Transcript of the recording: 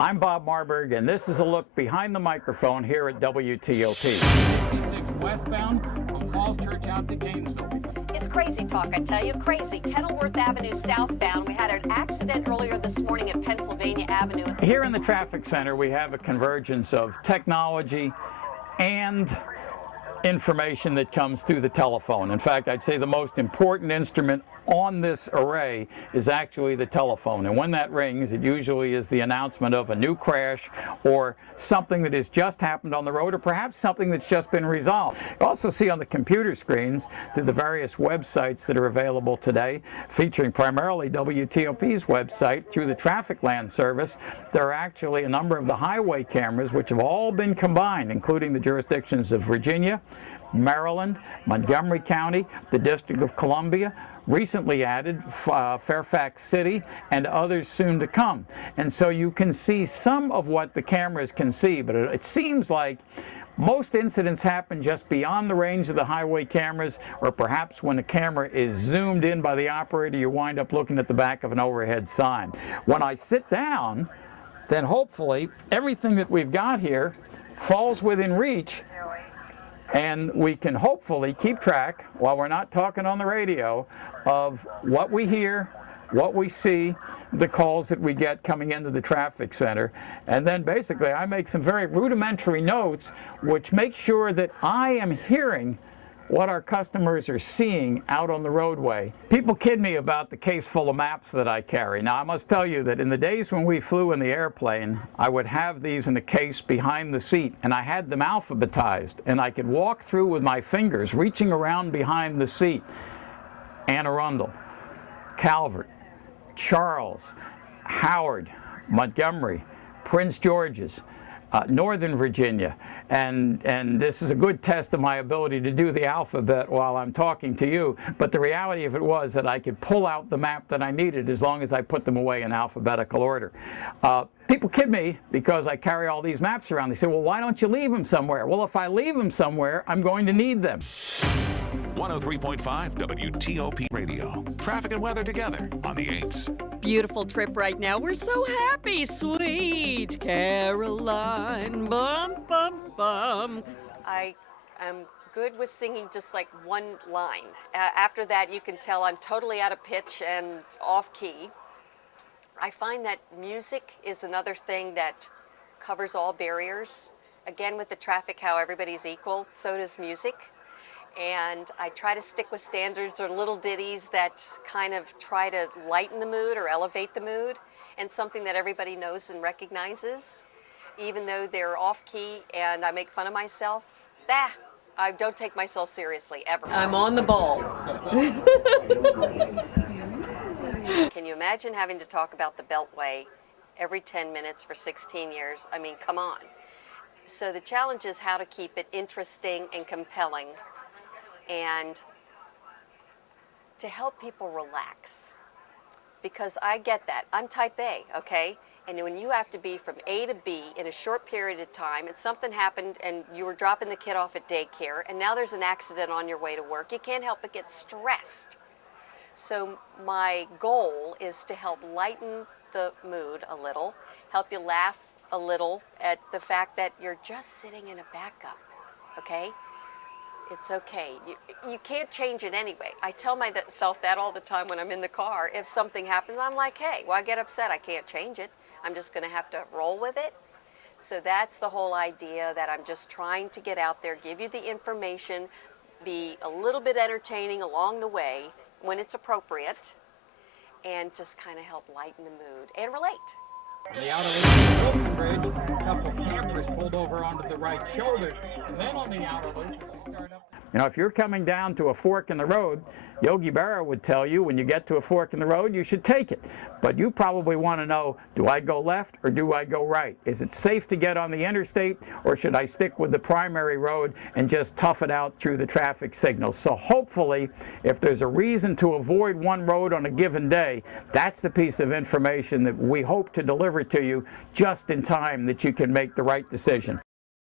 I'm Bob Marbourg, and this is a look behind the microphone here at WTOP. 66 westbound from Falls Church out to Gainesville. It's crazy talk, I tell you, crazy. Kenilworth Avenue southbound. We had an accident earlier this morning at Pennsylvania Avenue. Here in the traffic center, we have a convergence of technology and information that comes through the telephone. In fact, I'd say the most important instrument on this array is actually the telephone. And when that rings, it usually is the announcement of a new crash or something that has just happened on the road, or perhaps something that's just been resolved. You also see on the computer screens through the various websites that are available today, featuring primarily WTOP's website through the Traffic Land Service. There are actually a number of the highway cameras which have all been combined, including the jurisdictions of Virginia, Maryland, Montgomery County, the District of Columbia, recently added Fairfax City, and others soon to come. And so you can see some of what the cameras can see, but it seems like most incidents happen just beyond the range of the highway cameras, or perhaps when the camera is zoomed in by the operator, you wind up looking at the back of an overhead sign. When I sit down, then hopefully everything that we've got here falls within reach, and we can hopefully keep track, while we're not talking on the radio, of what we hear, what we see, the calls that we get coming into the traffic center. And then basically I make some very rudimentary notes which make sure that I am hearing what our customers are seeing out on the roadway. People kid me about the case full of maps that I carry. Now, I must tell you that in the days when we flew in the airplane, I would have these in a case behind the seat, and I had them alphabetized, and I could walk through with my fingers, reaching around behind the seat. Anne Arundel, Calvert, Charles, Howard, Montgomery, Prince George's, Northern Virginia, and this is a good test of my ability to do the alphabet while I'm talking to you, but the reality of it was that I could pull out the map that I needed as long as I put them away in alphabetical order. People kid me because I carry all these maps around. They say, well, why don't you leave them somewhere? Well, if I leave them somewhere, I'm going to need them. 103.5 WTOP Radio. Traffic and weather together on the 8s. Beautiful trip right now. We're so happy. Sweet Caroline. Bum, bum, bum. I am good with singing just like one line. After that, you can tell I'm totally out of pitch and off key. I find that music is another thing that covers all barriers. Again, with the traffic, how everybody's equal, so does music. And I try to stick with standards or little ditties that kind of try to lighten the mood or elevate the mood, and something that everybody knows and recognizes, even though they're off key and I make fun of myself. I don't take myself seriously, ever. I'm on the ball. Can you imagine having to talk about the Beltway every 10 minutes for 16 years? I mean, come on. So the challenge is how to keep it interesting and compelling, and to help people relax. Because I get that. I'm type A, okay? And when you have to be from A to B in a short period of time, and something happened and you were dropping the kid off at daycare, and now there's an accident on your way to work, you can't help but get stressed. So my goal is to help lighten the mood a little, help you laugh a little at the fact that you're just sitting in a backup, okay? It's okay. You can't change it anyway. I tell myself that all the time when I'm in the car. If something happens, I'm like, hey, why get upset? I can't change it. I'm just going to have to roll with it. So that's the whole idea, that I'm just trying to get out there, give you the information, be a little bit entertaining along the way when it's appropriate, and just kind of help lighten the mood and relate. The outer loop of the Wilson Bridge, a couple campers pulled over onto the right shoulder, and then on the outer loop, as you start up. You know, if you're coming down to a fork in the road, Yogi Berra would tell you when you get to a fork in the road, you should take it. But you probably want to know, do I go left or do I go right? Is it safe to get on the interstate, or should I stick with the primary road and just tough it out through the traffic signals? So hopefully, if there's a reason to avoid one road on a given day, that's the piece of information that we hope to deliver to you just in time that you can make the right decision.